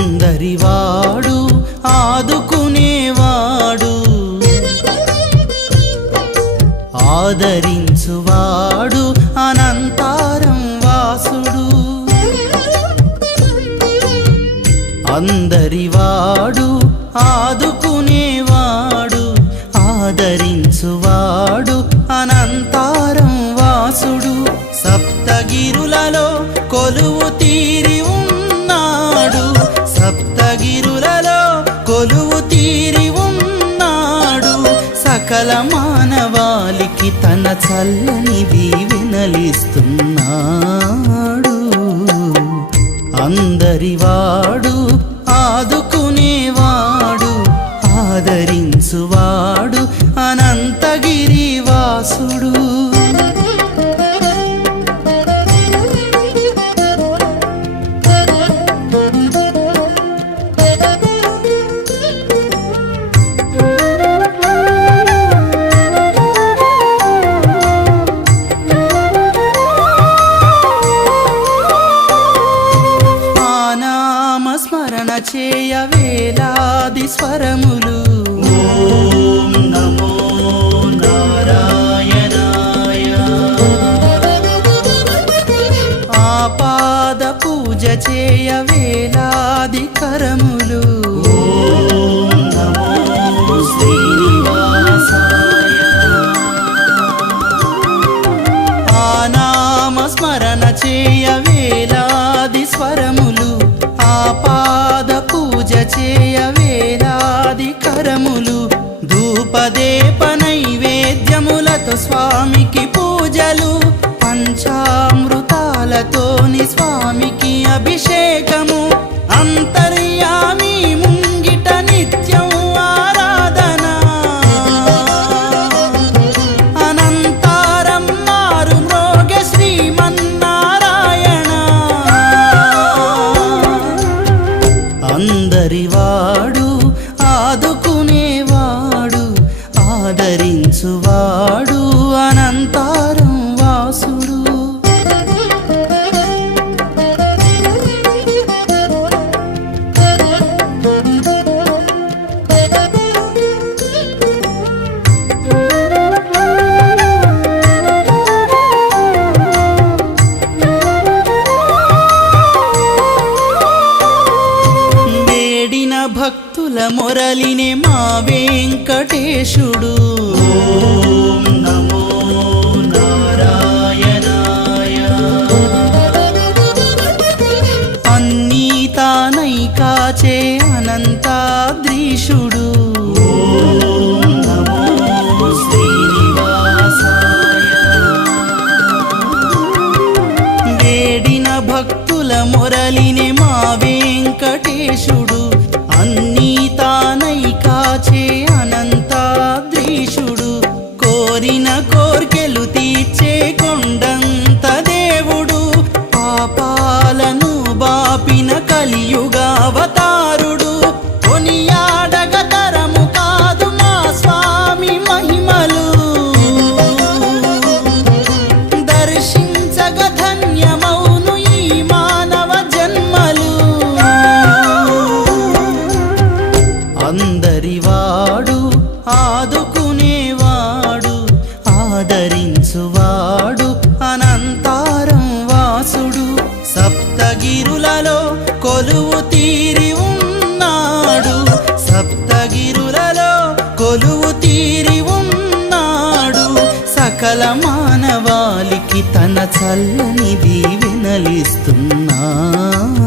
అందరివాడు ఆదుకునేవాడు ఆదరించువాడు అనంతారం వాసుడు అందరివాడు ఆదుకునేవాడు ఆదరించువాడు అనంతారం వాసుడు సప్తగిరులలో కొలువు తీరి ఉన్నాడు సప్తగిరులలో కొలువు తీరి ఉన్నాడు సకల మానవాళికి తన చల్లని దీవెనలిస్తున్నాడు అందరివాడు ఆదుకునేవాడు ఆదరించువాడు అనంతగిరి వాసుడు స్మరణ చేయ వేలాది స్వరములు ఓం నమో నారాయణాయ ఆపాద పూజ చేయ వేలాది కరములు ఓం నమో శ్రీనివాసాయ ఆ నామ స్మరణ చేయ వేలాది స్వరములు పాద పూజ చేయ వేలాది కరములు ధూపదేప నైవేద్యములతో స్వామికి పూజలు పంచామృతాలతోని స్వామికి అభిషేకము అంతర్యామి ముంగిట నిత్యం ఆరాధన అనంతారం మారు మ్రోగ శ్రీమన్నారాయణ అందరివాడు ఆదుకునేవాడు ఆదరించువాడు అనంతారం వాసుడు భక్తుల మొరలినే మా వెంకటేశుడు ఓం నమో నారాయణాయ అన్నీ తానై కాచే అనంతాద్రీశుడు ఓం నమో శ్రీనివాసాయ వేడిన భక్తుల మొరలినే మా వెంకటేశుడు అన్నీ తానై కాచే అనంతాద్రీశుడు కోరిన కోర్కెలు తీర్చే కొండంత దేవుడు పాపాలను బాపిన కలియుగావతారుడు కొనియాడగ తరము కాదు మా స్వామి మహిమలు దర్శించగ ధన్యమౌను ఈ మానవ జన్మలు అందరివాడు ఆదుకునేవాడు ఆదరించువాడు అనంతారం వాసుడు సప్తగిరులలో కొలువు తీరి ఉన్నాడు సప్తగిరులలో కొలువు తీరి ఉన్నాడు సకల మానవాళికి తన చల్లని దీవెనలిస్తున్నాడు